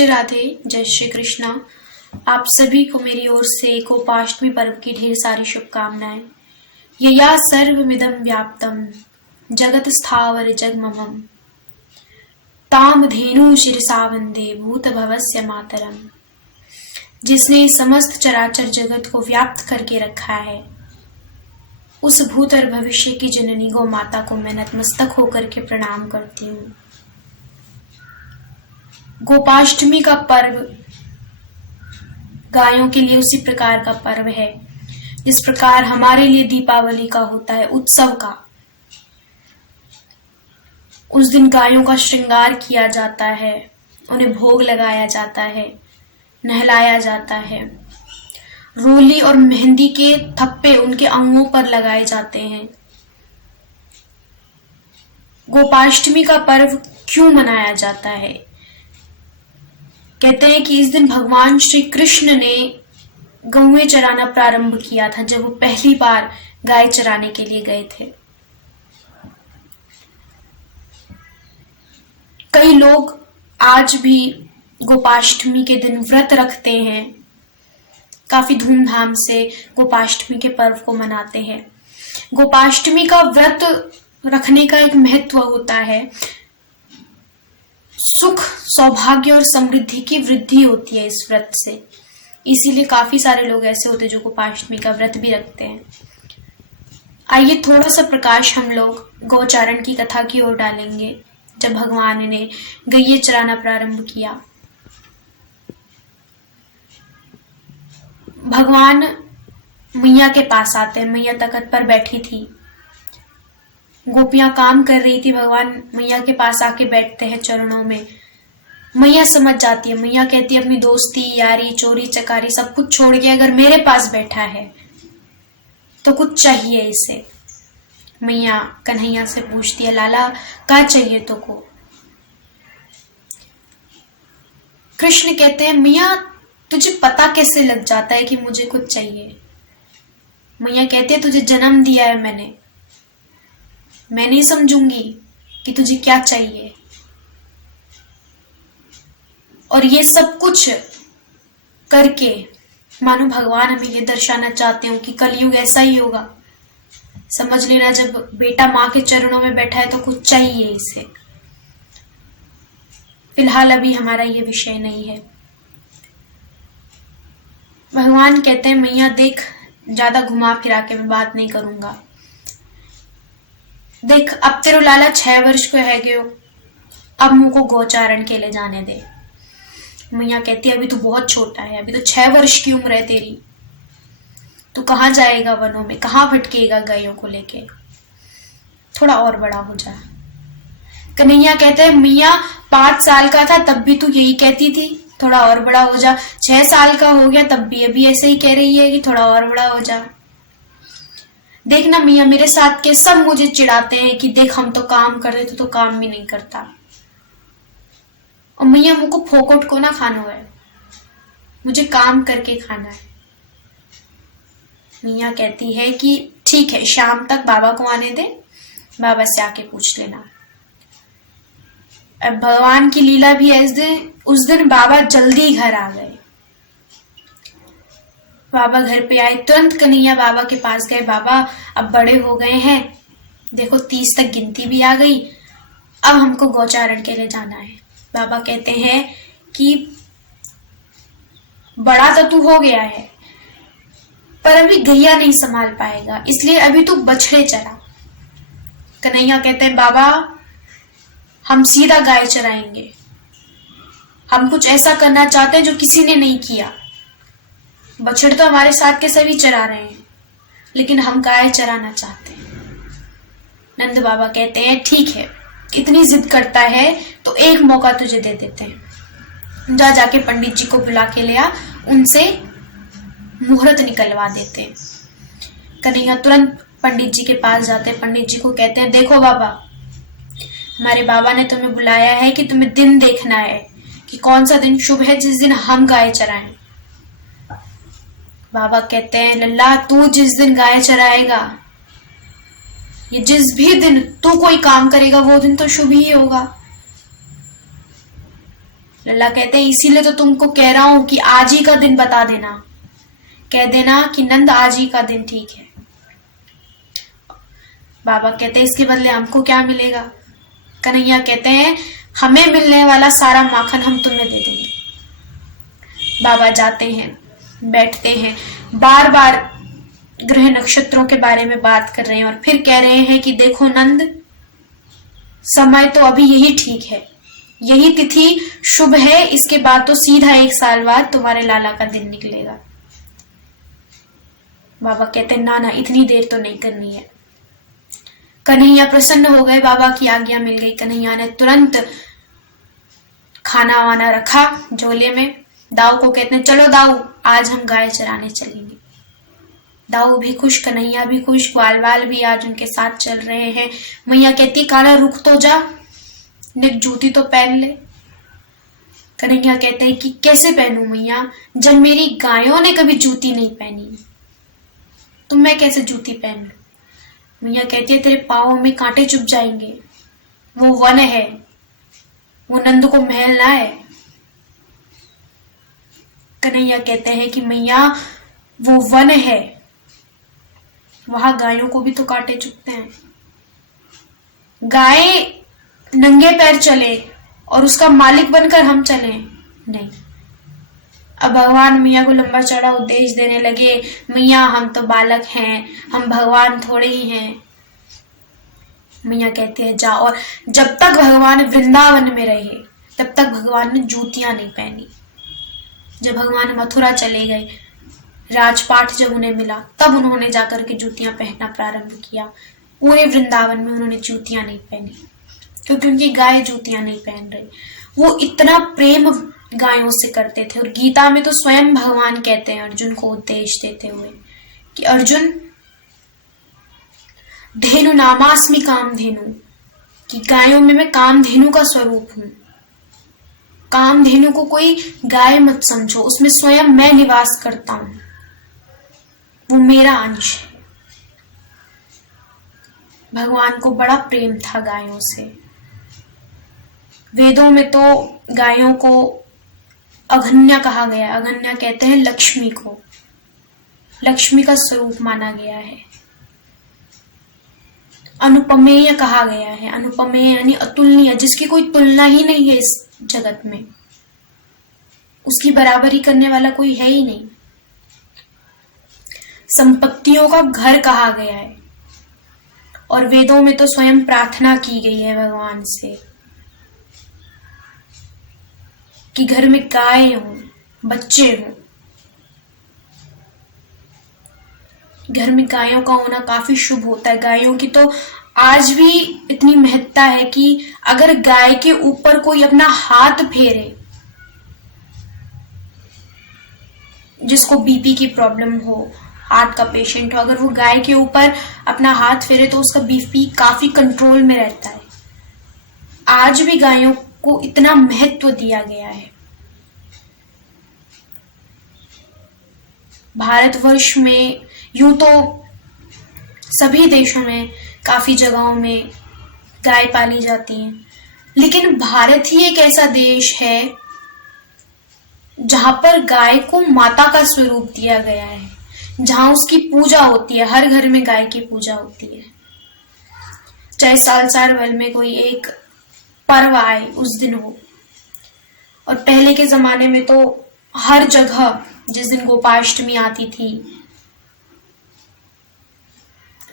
जय राधे, जय श्री कृष्णा। आप सभी को मेरी ओर से गोपाष्टमी पर्व की ढेर सारी शुभकामनाएं। यया सर्वमिदं व्याप्तम जगत स्थावर जगममम ताम धेनु शिरसा वंदे भूत भवस्य मातरम। जिसने समस्त चराचर जगत को व्याप्त करके रखा है, उस भूत और भविष्य की जननी गौ माता को मैं नतमस्तक होकर के प्रणाम करती हूँ। गोपाष्टमी का पर्व गायों के लिए उसी प्रकार का पर्व है जिस प्रकार हमारे लिए दीपावली का होता है उत्सव का। उस दिन गायों का श्रृंगार किया जाता है, उन्हें भोग लगाया जाता है, नहलाया जाता है, रोली और मेहंदी के थप्पे उनके अंगों पर लगाए जाते हैं। गोपाष्टमी का पर्व क्यों मनाया जाता है? कहते हैं कि इस दिन भगवान श्री कृष्ण ने गौएं चराना प्रारंभ किया था जब वो पहली बार गाय चराने के लिए गए थे। कई लोग आज भी गोपाष्टमी के दिन व्रत रखते हैं, काफी धूमधाम से गोपाष्टमी के पर्व को मनाते हैं। गोपाष्टमी का व्रत रखने का एक महत्व होता है, सुख, सौभाग्य और समृद्धि की वृद्धि होती है इस व्रत से। इसीलिए काफी सारे लोग ऐसे होते हैं जो गोपाष्टमी का व्रत भी रखते हैं। आइए थोड़ा सा प्रकाश हम लोग गौचारण की कथा की ओर डालेंगे। जब भगवान ने गैये चराना प्रारंभ किया, भगवान मैया के पास आते हैं। मैया तख्त पर बैठी थी, गोपियां काम कर रही थी, भगवान मैया के पास आके बैठते हैं चरणों में। मैया समझ जाती है, मैया कहती है अपनी दोस्ती यारी चोरी चकारी सब कुछ छोड़ के अगर मेरे पास बैठा है तो कुछ चाहिए इसे। मैया कन्हैया से पूछती है, लाला क्या चाहिए तो को? कृष्ण कहते हैं, मैया तुझे पता कैसे लग जाता है कि मुझे कुछ चाहिए? मैया कहती है, तुझे जन्म दिया है मैंने, मैं नहीं समझूंगी कि तुझे क्या चाहिए। और ये सब कुछ करके मानो भगवान हमें ये दर्शाना चाहते हो कि कलयुग ऐसा ही होगा। समझ लेना, जब बेटा माँ के चरणों में बैठा है तो कुछ चाहिए इसे। फिलहाल अभी हमारा ये विषय नहीं है। भगवान कहते हैं, मैया देख, ज्यादा घुमा फिरा के मैं बात नहीं करूंगा। देख, अब तेरे लाला 6 वर्ष को है गयो, अब मुझको गोचारण के लिए जाने दे। मैया कहती है, अभी तो बहुत छोटा है, अभी तो 6 वर्ष की उम्र है तेरी, तू कहाँ जाएगा वनों में, कहाँ भटकेगा गायों को लेके, थोड़ा और बड़ा हो जा। कन्हैया कहते हैं, मैया 5 साल का था तब भी तू यही कहती थी थोड़ा और बड़ा हो जा, 6 साल का हो गया तब भी अभी ऐसे ही कह रही है कि थोड़ा और बड़ा हो जा। देखना मियाँ, मेरे साथ के सब मुझे चिढ़ाते हैं कि देख हम तो काम कर रहे थे तो काम भी नहीं करता। और मियाँ मुझको फोकट को ना खाना है, मुझे काम करके खाना है। मियाँ कहती है कि ठीक है, शाम तक बाबा को आने दे, बाबा से आके पूछ लेना। अब भगवान की लीला भी है, उस दिन बाबा जल्दी घर आ गए। बाबा घर पे आए, तुरंत कन्हैया बाबा के पास गए। बाबा अब बड़े हो गए हैं, देखो 30 तक गिनती भी आ गई, अब हमको गौचारण के लिए जाना है। बाबा कहते हैं कि बड़ा तो तू हो गया है पर अभी गैया नहीं संभाल पाएगा, इसलिए अभी तू बछड़े चरा। कन्हैया कहते हैं, बाबा हम सीधा गाय चराएंगे, हम कुछ ऐसा करना चाहते हैं जो किसी ने नहीं किया। बछड़ तो हमारे साथ के सभी चरा रहे हैं, लेकिन हम गाय चराना चाहते हैं। नंद बाबा कहते हैं, ठीक है, इतनी जिद करता है तो एक मौका तुझे दे देते हैं, जा जाके पंडित जी को बुला के ले आ, उनसे मुहूर्त निकलवा देते हैं। कन्हैया तुरंत पंडित जी के पास जाते हैं। पंडित जी को कहते हैं, देखो बाबा, हमारे बाबा ने तुम्हें बुलाया है कि तुम्हें दिन देखना है कि कौन सा दिन शुभ है जिस दिन हम गाय चराएं। बाबा कहते हैं, लल्ला तू जिस दिन गाय चराएगा, ये जिस भी दिन तू कोई काम करेगा वो दिन तो शुभ ही होगा। लल्ला कहते हैं इसीलिए तो तुमको कह रहा हूं कि आज ही का दिन बता देना, कह देना कि नंद आज ही का दिन ठीक है। बाबा कहते हैं इसके बदले हमको क्या मिलेगा? कन्हैया कहते हैं हमें मिलने वाला सारा माखन हम तुम्हें दे देंगे। बाबा जाते हैं, बैठते हैं, बार बार ग्रह नक्षत्रों के बारे में बात कर रहे हैं और फिर कह रहे हैं कि देखो नंद, समय तो अभी यही ठीक है, यही तिथि शुभ है, इसके बाद तो सीधा 1 साल बाद तुम्हारे लाला का दिन निकलेगा। बाबा कहते हैं ना ना, इतनी देर तो नहीं करनी है। कन्हैया प्रसन्न हो गए, बाबा की आज्ञा मिल गई। कन्हैया ने तुरंत खाना वाना रखा झोले में। दाऊ को कहते हैं चलो दाऊ, आज हम गाय चराने चलेंगे। दाऊ भी खुश, कन्हैया भी खुश, ग्वाल वाल भी आज उनके साथ चल रहे हैं। मैया कहती काला रुक तो जा, निक जूती तो पहन ले। कन्हैया कहते हैं कि कैसे पहनूं मैया, जब मेरी गायों ने कभी जूती नहीं पहनी तो मैं कैसे जूती पहन लूं? मैया कहती है तेरे पाँव में कांटे चुभ जाएंगे, वो वन है, वो नंद को महल ना है। कन्हैया कहते हैं कि मैया वो वन है, वहां गायों को भी तो कांटे चुभते हैं। गाय नंगे पैर चले और उसका मालिक बनकर हम चले? नहीं। अब भगवान मैया को लंबा चौड़ा उपदेश देने लगे, मैया हम तो बालक हैं, हम भगवान थोड़े ही हैं। मैया कहती है जा, और जब तक भगवान वृंदावन में रहे तब तक भगवान ने जूतियां नहीं पहनी। जब भगवान मथुरा चले गए, राजपाट जब उन्हें मिला, तब उन्होंने जाकर के जूतियां पहनना प्रारंभ किया। पूरे वृंदावन में उन्होंने जूतियां नहीं पहनी, क्योंकि उनकी गाय जूतियां नहीं पहन रही। वो इतना प्रेम गायों से करते थे। और गीता में तो स्वयं भगवान कहते हैं अर्जुन को उपदेश देते हुए कि अर्जुन, धेनु नामास्मि कामधेनु, कि गायों में मैं कामधेनु का स्वरूप हूं। कामधेनु को कोई गाय मत समझो, उसमें स्वयं मैं निवास करता हूं, वो मेरा अंश है। भगवान को बड़ा प्रेम था गायों से। वेदों में तो गायों को अघन्या कहा गया। अघन्या कहते हैं लक्ष्मी को, लक्ष्मी का स्वरूप माना गया है। अनुपमेय कहा गया है। अनुपमेय यानी अतुलनीय, जिसकी कोई तुलना ही नहीं है इस जगत में, उसकी बराबरी करने वाला कोई है ही नहीं। संपत्तियों का घर कहा गया है। और वेदों में तो स्वयं प्रार्थना की गई है भगवान से कि घर में गाय हो, बच्चे हो। घर में गायों का होना काफी शुभ होता है। गायों की तो आज भी इतनी महत्ता है कि अगर गाय के ऊपर कोई अपना हाथ फेरे, जिसको बीपी की प्रॉब्लम हो, हार्ट का पेशेंट हो, अगर वो गाय के ऊपर अपना हाथ फेरे तो उसका बीपी काफी कंट्रोल में रहता है। आज भी गायों को इतना महत्व दिया गया है। भारतवर्ष में, यूं तो सभी देशों में काफी जगहों में गाय पाली जाती है, लेकिन भारत ही एक ऐसा देश है जहां पर गाय को माता का स्वरूप दिया गया है, जहां उसकी पूजा होती है। हर घर में गाय की पूजा होती है। चाहे साल भर में कोई एक पर्व आए उस दिन हो। और पहले के जमाने में तो हर जगह, जिस दिन गोपाष्टमी आती थी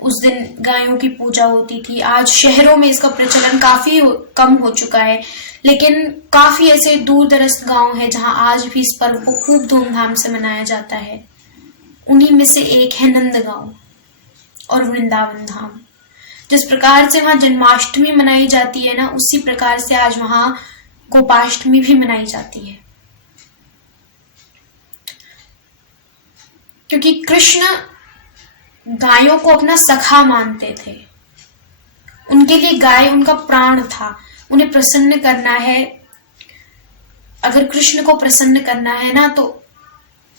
उस दिन गायों की पूजा होती थी। आज शहरों में इसका प्रचलन काफी कम हो चुका है, लेकिन काफी ऐसे दूर दराज गांव है जहां आज भी इस पर्व को खूब धूमधाम से मनाया जाता है। उन्हीं में से एक है नंदगांव और वृंदावन धाम। जिस प्रकार से वहां जन्माष्टमी मनाई जाती है ना, उसी प्रकार से आज वहां गोपाष्टमी भी मनाई जाती है। क्योंकि कृष्ण गायों को अपना सखा मानते थे। उनके लिए गाय उनका प्राण था। उन्हें प्रसन्न करना है, अगर कृष्ण को प्रसन्न करना है ना, तो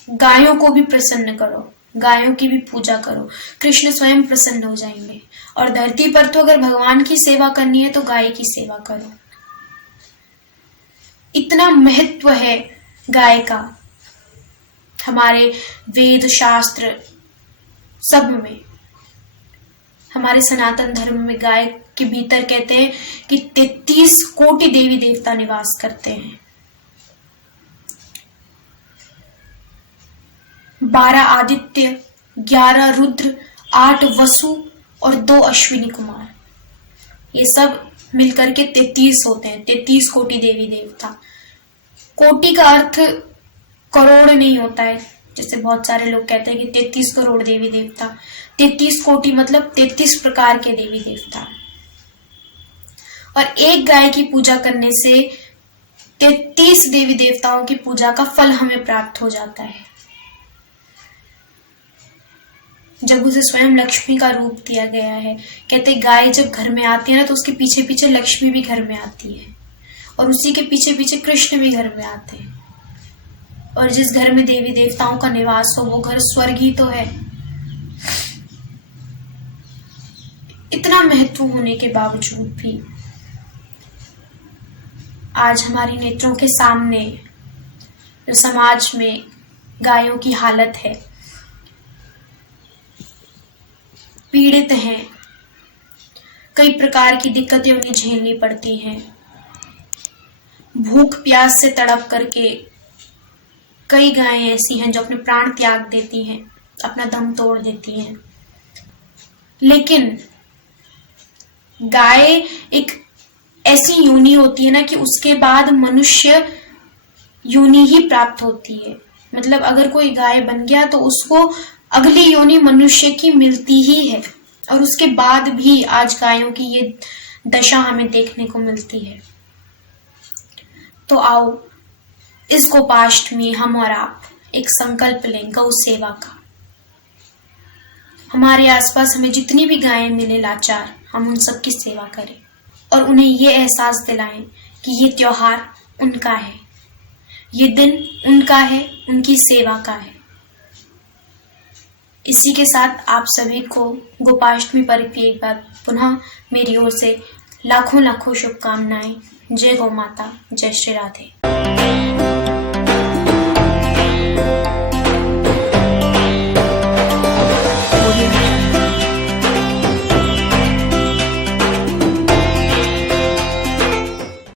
गायों को भी प्रसन्न करो, गायों की भी पूजा करो। कृष्ण स्वयं प्रसन्न हो जाएंगे। और धरती पर तो अगर भगवान की सेवा करनी है तो गाय की सेवा करो। इतना महत्व है गाय का हमारे वेद शास्त्र सब में। हमारे सनातन धर्म में गाय के भीतर कहते हैं कि 33 कोटि देवी देवता निवास करते हैं। 12 आदित्य, 11 रुद्र, 8 वसु और 2 अश्विनी कुमार, ये सब मिलकर के 33 होते हैं। 33 कोटि देवी देवता। कोटि का अर्थ करोड़ नहीं होता है, जैसे बहुत सारे लोग कहते हैं कि 33 करोड़ देवी देवता। 33 कोटि मतलब 33 प्रकार के देवी देवता। और एक गाय की पूजा करने से 33 देवी देवताओं की पूजा का फल हमें प्राप्त हो जाता है। जब उसे स्वयं लक्ष्मी का रूप दिया गया है, कहते गाय जब घर में आती है ना तो उसके पीछे पीछे लक्ष्मी भी घर में आती है और उसी के पीछे पीछे कृष्ण भी घर में आते हैं। और जिस घर में देवी देवताओं का निवास हो वो घर स्वर्ग ही तो है। इतना महत्व होने के बावजूद भी आज हमारी नेत्रों के सामने जो समाज में गायों की हालत है, पीड़ित हैं, कई प्रकार की दिक्कतें उन्हें झेलनी पड़ती हैं। भूख प्यास से तड़प करके कई गायें ऐसी हैं जो अपने प्राण त्याग देती हैं, अपना दम तोड़ देती हैं। लेकिन गाय एक ऐसी योनि होती है ना कि उसके बाद मनुष्य योनि ही प्राप्त होती है। मतलब अगर कोई गाय बन गया तो उसको अगली योनि मनुष्य की मिलती ही है। और उसके बाद भी आज गायों की ये दशा हमें देखने को मिलती है। तो आओ इस गोपाष्टमी हम और आप एक संकल्प लें गौ सेवा का। हमारे आसपास हमें जितनी भी गायें मिले लाचार, हम उन सब की सेवा करें और उन्हें ये एहसास दिलाएं कि ये त्योहार उनका है, ये दिन उनका है, उनकी सेवा का है। इसी के साथ आप सभी को गोपाष्टमी पर्व की एक बार पुनः मेरी ओर से लाखों लाखों शुभकामनाएं। जय गौ माता, जय श्री राधे।